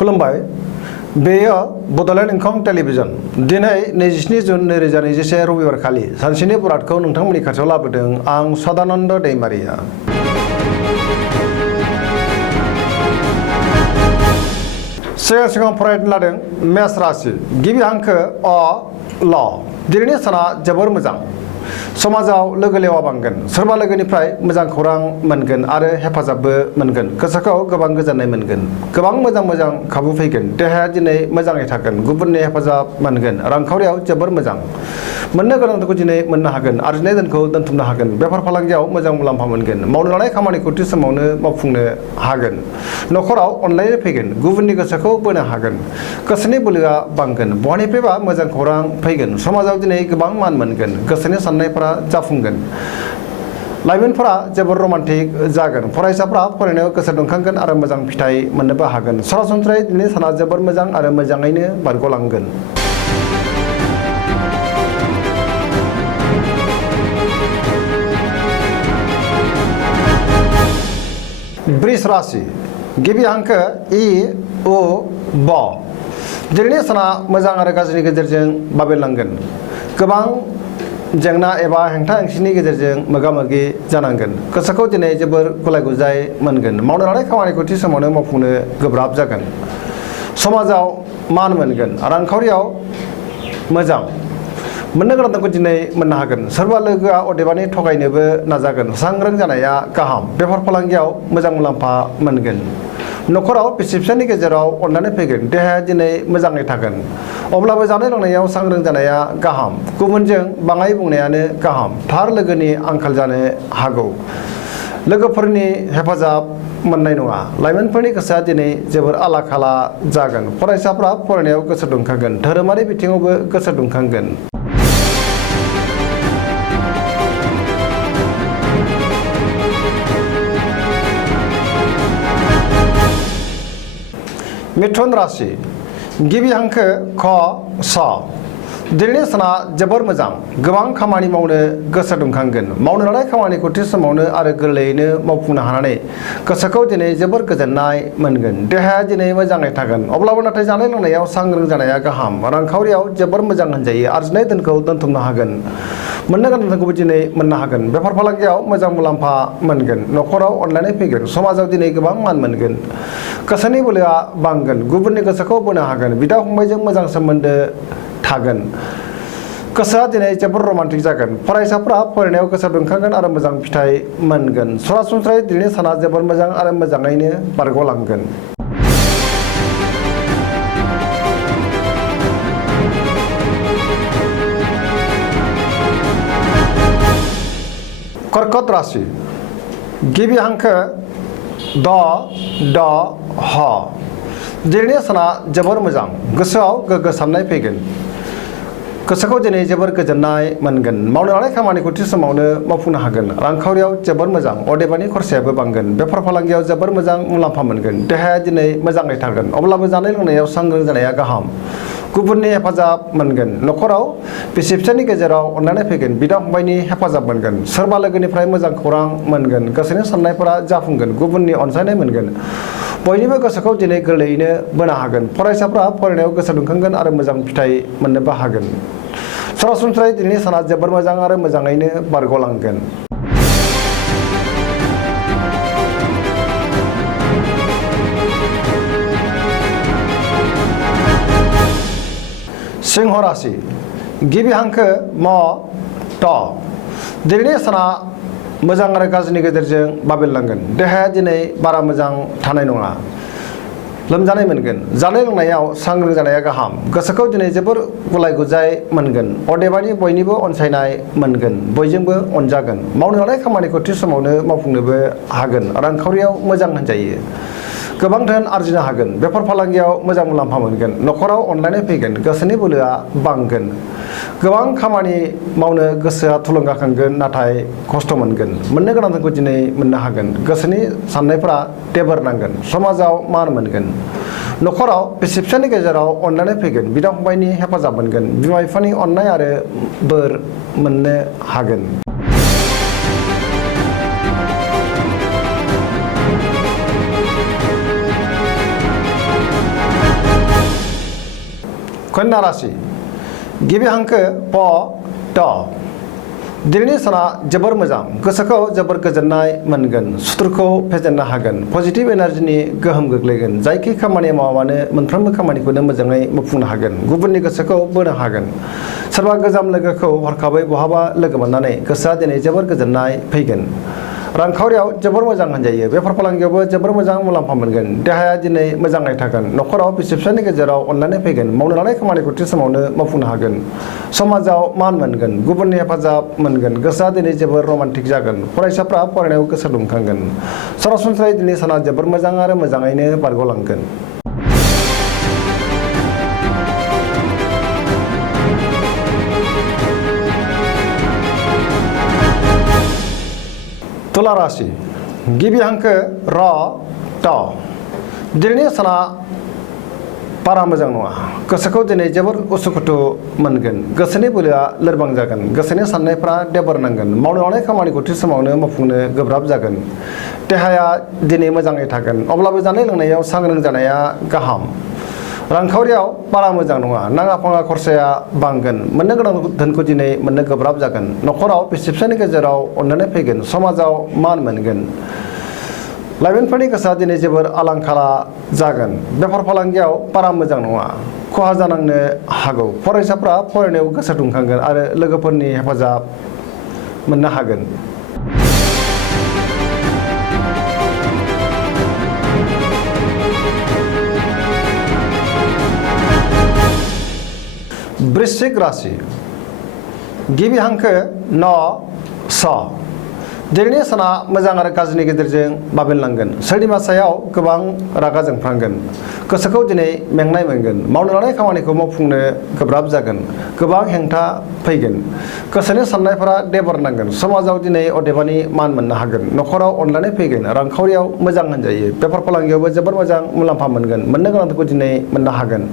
खुलुमबाय बेयो बड'लेण्ड इंखं टेलिभिजन दिनै 27 जुन 2021 रबिबार खालि सानसेनि बुरादखौ नोंथांमोननि खाथियाव लाबोदों आं सदानन्द दैमारिया। सिगां फरायनो लादों मेष राशि गिबि हांखो अ ल दिनैनि साना जोबोर मोजां समाजाव लोगो लेवा बांगोन सोरबा लोगोनिफ्राय मोजां खौरां मोनगोन आरो हेफाजाबबो मोनगोन गोसोखौ गोबां गोजोननाय मोनगोन गोबां मोजां खाबु फैगोन देहाया दिनै मोजाङै थागोन गुबुननि हेफाजाब मोनगोन रांखावरियाव जोबोर मोजां मोननो गोनांखौ दिनै मोननो हागोन आरजिनाय धोनखौ दोनथुमनो हागोन बेफार फालांगियाव मोजां मुलाम्फा मोनगोन मावनो लानाय खामानिखौ थि समावनो मावफुंनो हागोन न'खराव अनलायनाय फैगोन गुबुननि गोसोखौ बोनो हागोन गोसोनि बोलोआ बांगोन बहानिफ्रायबा मोजां खौरां फैगोन समाजाव दिनै गोबां मान मोनगोन गोसोनि साननायफोरा जाफुंगोन लाइमोनफोरा जोबोर रमान्टिक जागोन फरायसाफोरा फरायनायाव गोसो दुंखांगोन आरो मोजां फिथाइ मोननोबो हागोन सरासनस्रायै दिनै साना जोबोर मोजां आरो मोजाङैनो बारग'लांगोन। वृष राशि गिबि हांखो इ उ ब दिनैनि साना मोजां आरो गाज्रिनि गेजेरजों बाबेरलांगोन गोबां जेंना एबा हेंथा हेंसिनि गेजेरजों मोगा मोगि जानांगोन गोसोखौ दिनै जोबोर गुलाय गुजाय मोनगोन मावनो लानाय खामानिखौ थि समावनो मावफुंनो गोब्राब जागोन समाजाव मान मोनगोन रांखावरियाव मोजां मोननो गोनांखौ दिनै मोननो हागोन सोरबा लोगोआ अदेबानि थगायनोबो नाजागोन सांग्रां जानाया गाहाम बेफार फालांगियाव मोजां मुलाम्फा मोनगोन न'खराव बिसि फिसायनि गेजेराव अननानै फैगोन देहाया दिनै मोजाङै थागोन अब्लाबो जानाय लोंनायाव सांग्रां जानाया गाहाम गुबुनजों बाङाय बुंनायानो गाहाम थार लोगोनि आंखाल जानो हागौ लोगोफोरनि हेफाजाब मोननाय नङा लाइमोनफोरनि गोसोआ दिनै जोबोर आला खाला जागोन फरायसाफ्रा फरायनायाव गोसो दुंखांगोन धोरोमारि बिथिङावबो गोसो दुंखांगोन। मिथुन राशि गिबि हांखो ख स दिनैनि साना जोबोर मोजां गोबां खामानि मावनो गोसो दुंखांगोन मावनो लानाय खामानिखौ थि समावनो आरो गोरलैयैनो मावफुंनो हानानै गोसोखौ दिनै जोबोर गोजोननाय मोनगोन देहाया दिनै मोजाङै थागोन अब्लाबो नाथाय जानाय लोंनायाव सांग्रां जानाया गाहाम रांखावरियाव जोबोर मोजां होनजायो आरजिनाय धोनखौ दोनथुमनो हागोन मोननो गोनांखौबो दिनै मोननो हागोन बेफार फालांगियाव मोजां मुलाम्फा मोनगोन न'खराव अनलायनाय फैगोन समाजाव दिनै गोबां मान मोनगोन गोसोनि बोलोआ बांगोन गुबुननि गोसोखौ बोनो हागोन बिदा फंबायजों मोजां सोमोन्दो थागोन गोसोआ दिनै जोबोर रमान्टिक जागोन फरायसाफ्रा फरायनायाव गोसो दुंखांगोन आरो मोजां फिथाइ मोनगोन सरासनस्रायै दिनैनि साना जोबोर मोजां आरो मोजाङैनो बारग'लांगोन। कर्कट राशि गिबि हांखो द ड ह दिनैनि साना जोबोर मोजां गोसोआव गोग्गो साननाय फैगोन गोसोखौ दिनै जोबोर गोजोननाय मोनगोन मावनो लानाय खामानिखौ थि समावनो मावफुंनो हागोन रांखावरियाव जोबोर मोजां अदेबानि खरसायाबो बांगोन बेफार फालांगियाव जोबोर मोजां मुलाम्फा मोनगोन देहाया दिनै मोजाङै थागोन अब्लाबो जानाय लोंनायाव सांग्रां जानाया गाहाम गुबुननि हेफाजाब मोनगोन न'खराव बिसि फिसायनि गेजेराव अननानै फैगोन बिदा फंबायनि हेफाजाब मोनगोन सोरबा लोगोनिफ्राय मोजां खौरां मोनगोन गोसोनि साननायफोरा जाफुंगोन गुबुननि अनसायनाय मोनगोन बयनिबो गोसोखौ दिनै गोरलैयैनो बोनो हागोन फरायसाफ्रा फरायनायाव गोसो दुंखांगोन आरो मोजां फिथाइ मोननोबो हागोन सरासनस्रायै दिनैनि साना जोबोर मोजां आरो मोजाङैनो बारग'लांगोन। सिंह राशि गिबि हांखो म ट दिनैनि साना मोजां आरो गाज्रिनि गेजेरजों बाबेरलांगोन देहाया दिनै बारा मोजां थानाय नङा लोमजानाय मोनगोन जानाय लोंनायाव सांग्रां जानाया गाहाम गोसोखौ दिनै जोबोर गुलाय गुजाय मोनगोन अदेबानि बयनिबो अनसायनाय मोनगोन बयजोंबो अनजागोन मावनो लानाय खामानिखौ थि समावनो मावफुंनोबो हागोन रांखावरियाव मोजां होनजायो गोबां धोन आरजिनो हागोन बेफार फालांगियाव मोजां मुलाम्फा मोनगोन न'खराव अनलायनाय फैगोन गोसोनि बोलोआ बांगोन गोबां खामानि मावनो गोसोआ थुलुंगाखांगोन नाथाय खस्थ' मोनगोन मोननो गोनांखौ दिनै मोननो हागोन गोसोनि साननायफोरा टेबोर नांगोन समाजाव मान मोनगोन न'खराव बिसि फिसायनि गेजेराव अनलायनाय फैगोन बिदा फंबायनि हेफाजाब मोनगोन बिमा बिफानि अननाय आरो बोर मोननो हागोन। कन्या राशि गिबि हांखो प ट दिनैनि साना जोबोर मोजां गोसोखौ जोबोर गोजोननाय मोनगोन सुथुरखौ फेजेननो हागोन पजिटिभ एनार्जिनि गोहोम गोग्लैगोन जायखि खामानि मावामानो मोनफ्रोमबो खामानिखौनो मोजाङै मावफुंनो हागोन गुबुननि गोसोखौ बोनो हागोन सोरबा गोजाम लोगोखौ हरखाबै बहाबा लोगो मोननानै गोसोआ दिनै जोबोर गोजोननाय फैगोन रांखावरियाव जोबोर मोजां होनजायो बेफार फालांगियावबो जोबोर मोजां मुलाम्फा मोनगोन देहाया दिनै मोजाङै थागोन नखराव बिसि फिसायनि गेजेराव अनलायनाय फैगोन मावनो लानाय खामानिखौ थि समावनो मावफुंनो हागोन समाजाव मान मोनगोन गुबुननि हेफाजाब मोनगोन गोसोआ दिनै जोबोर रमान्टिक जागोन फरायसाफ्रा फरायनायाव गोसो दुंखांगोन सरासनस्रायै दिनै साना जोबोर मोजां आरो मोजाङैनो बारग'लांगोन तुला राशि गिबि हांखो र ट दिनैनि साना बारा मोजां नङा गोसोखौ दिनै जोबोर उसुखुथु मोनगोन गोसोनि बोलोआ लोरबां जागोन गोसोनि साननायफ्रा देबर नांगोन मावनो लानाय खामानिखौ थि समावनो मावफुंनो गोब्राब जागोन देहाया दिनै मोजाङै थागोन अब्लाबो जानाय लोंनायाव सांग्रां जानाया गाहाम रांखावरियाव बारा मोजां नङा नाङा फाङा खरसाया बांगोन मोननो गोनां धोनखौ दिनै मोननो गोब्राब जागोन नखराव बिसि फिसायनि गेजेराव अनलायनाय फैगोन समाजाव मान मोनगोन लाइमोनफोरनि गोसोआ दिनै जोबोर आलांखाला जागोन बेफार फालांगियाव बारा मोजां नङा खहा जानांनो हागौ फरायसाफ्रा फरायनायाव गोसो दुंखांगोन आरो लोगोफोरनि हेफाजाब मोननो हागोन वृश्चिक राशि गिबि हांखो न स दिनैनि साना मोजां आरो गाज्रिनि गेजेरजों बाबेनलांगोन सोरनिबा सायाव गोबां रागा जोंफ्रांगोन गोसोखौ दिनै मेंनाय मोनगोन मावनो लानाय खामानिखौ मावफुंनो गोब्राब जागोन गोबां हेंथा फैगोन गोसोनि साननायफोरा देबर नांगोन समाजाव दिनै अदेबानि मान मोननो हागोन नखराव अनलायनाय फैगोन रांखावरियाव मोजां होनजायो बेफार फालांगियावबो जोबोर मोजां मुलाम्फा मोनगोन मोननो गोनांखौ दिनै मोननो हागोन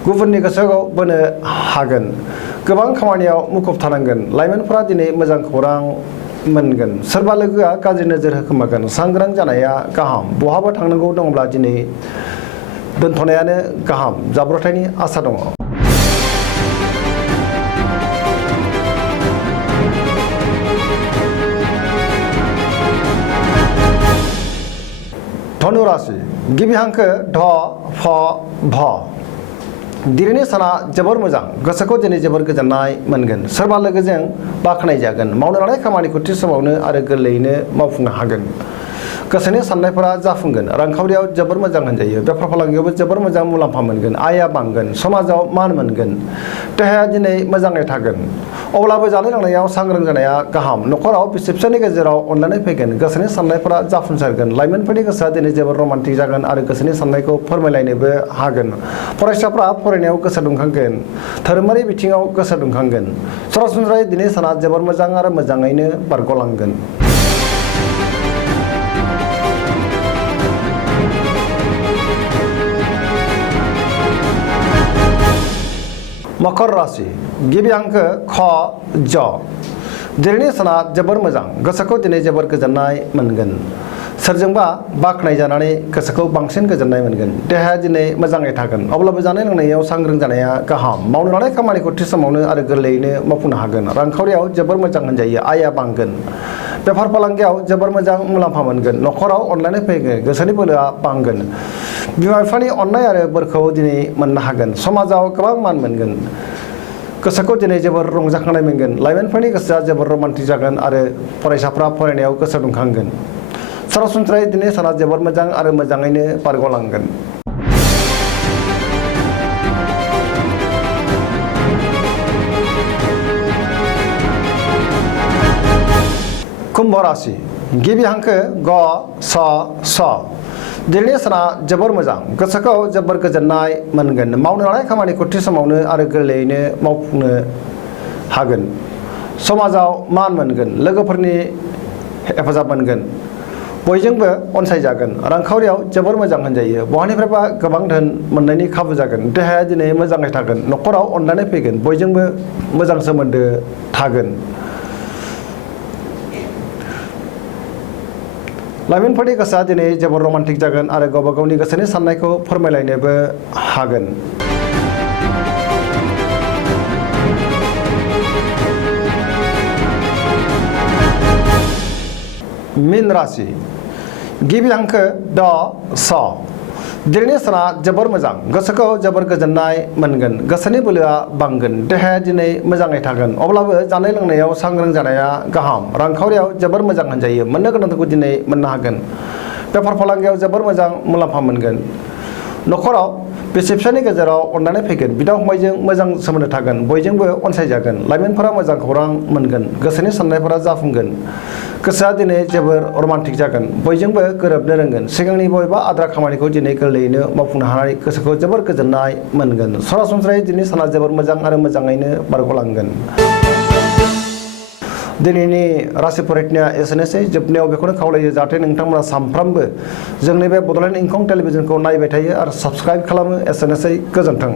गुबुननि गोसोखौ बोनो हागोन गोबां खामानियाव मुखुब थानांगोन लाइमोनफोरा दिनै मोजां खौरां मोनगोन सोरबा लोगोआ गाज्रि नोजोर होखोमागोन सांग्रां जानाया गाहाम बहाबा थांनांगौ दंब्ला दिनै दोनथ'नायानो गाहाम जाब्रबथायनि आसा दङ धनु राशि गिबि हांखो ध फ भ दिनैनि साना जोबोर मोजां गोसोखौ दिनै जोबोर गोजोननाय मोनगोन सोरबा लोगोजों बाख्नाय जागोन मावनो लानाय खामानिखौ थि समावनो आरो गोरलैयैनो मावफुंनो हागोन गोसोनि साननायफोरा जाफुंगोन रांखावरियाव जोबोर मोजां होनजायो बेफार फालांगियावबो जोबोर मोजां मुलाम्फा मोनगोन आयआ बांगोन समाजाव मान मोनगोन देहाया दिनै मोजाङै थागोन अब्लाबो जानाय लोंनायाव सांग्रां जानाया गाहाम नखराव बिसि फिसायनि गेजेराव अनलायनाय फैगोन गोसोनि साननायफोरा जाफुंसारगोन लाइमोनफोरनि गोसोआ दिनै जोबोर रमान्टिक जागोन आरो गोसोनि साननायखौ फोरमायलायनोबो हागोन फरायसाफ्रा फरायनायाव गोसो दुंखांगोन धोरोमारि बिथिङाव गोसो दुंखांगोन सरासनस्रायै दिनै साना जोबोर मोजां आरो मोजाङैनो बारग'लांगोन मकर राशि गिबि हांखो ख ज दिनैनि साना जोबोर मोजां गोसोखौ दिनै जोबोर गोजोननाय मोनगोन सोरजोंबा बाख्नाय जानानै गोसोखौ बांसिन गोजोननाय मोनगोन देहाया दिनै मोजाङै थागोन अब्लाबो जानाय लोंनायाव सांग्रां जानाया गाहाम मावनो लानाय खामानिखौ थि समावनो आरो गोरलैयैनो मावफुंनो हागोन रांखावरियाव जोबोर मोजां होनजायो आयआ बांगोन बेफार फालांगियाव जोबोर मोजां मुलाम्फा मोनगोन नखराव अनलायनाय फैगोन गोसोनि बोलोआ बांगोन बिमा बिफानि अननाय आरो बोरखौ दिनै मोननो हागोन समाजाव गोबां मान मोनगोन गोसोखौ दिनै जोबोर रंजाखांनाय मोनगोन लाइमोनफोरनि गोसोआ जोबोर रमान्टिक जागोन आरो फरायसाफ्रा फरायनायाव गोसो दुंखांगोन सरासनस्रायै दिनै साना जोबोर मोजां आरो मोजाङैनो बारग'लांगोन कुम्भ राशि गिबि हांखो ग स स दिनैनि साना जोबोर मोजां गोसोखौ जोबोर गोजोननाय मोनगोन मावनो लानाय खामानिखौ थि समावनो आरो गोरलैयैनो मावफुंनो हागोन समाजाव मान मोनगोन लोगोफोरनि हेफाजाब मोनगोन बयजोंबो अनसायजागोन रांखावरियाव जोबोर मोजां होनजायो बहानिफ्रायबा गोबां धोन मोननायनि खाबु जागोन देहाया दिनै मोजाङै थागोन नखराव अनलायनाय फैगोन बयजोंबो मोजां सोमोन्दो थागोन लाइमोनफोरनि गोसोआ दिनै जोबोर रमान्टिक जागोन आरो गावबा गावनि गोसोनि साननायखौ फोरमायलायनोबो हागोन मीन राशि गिबि हांखो द स दिनैनि साना जोबोर मोजां गोसोखौ जोबोर गोजोननाय मोनगोन गोसोनि बोलोआ बांगोन देहाया दिनै मोजाङै थागोन अब्लाबो जानाय लोंनायाव सांग्रां जानाया गाहाम रांखावरियाव जोबोर मोजां होनजायो मोननो गोनांखौ दिनै मोननो हागोन बेफार फालांगियाव जोबोर मोजां मुलाम्फा मोनगोन नखराव बिसि फिसायनि गेजेराव अनलायनाय फैगोन बिदा फंबायजों मोजां सोमोन्दो थागोन बयजोंबो अनसायजागोन लाइमोनफोरा मोजां खौरां मोनगोन गोसोनि साननायफोरा जाफुंगोन गोसोआ दिनै जोबोर रमान्टिक जागोन बयजोंबो गोरोबनो रोंगोन सिगांनि बबेबा आद्रा खामानिखौ दिनै गोरलैयैनो मावफुंनो हानाय गोसोखौ जोबोर गोजोननाय मोनगोन सरासनस्रायै दिनै साना जोबोर मोजां आरो मोजाङैनो बारग'लांगोन दिनैनि राशि फरायनाया एसेनोसै जोबनायाव बेखौनो खावलायो जाहाथे नोंथांमोना सानफ्रामबो जोंनि बे बड'लेण्ड इंखं टेलिभिजनखौ नायबाय थायो आरो साबस्क्राइब खालामो एसेनोसै गोजोन्थों।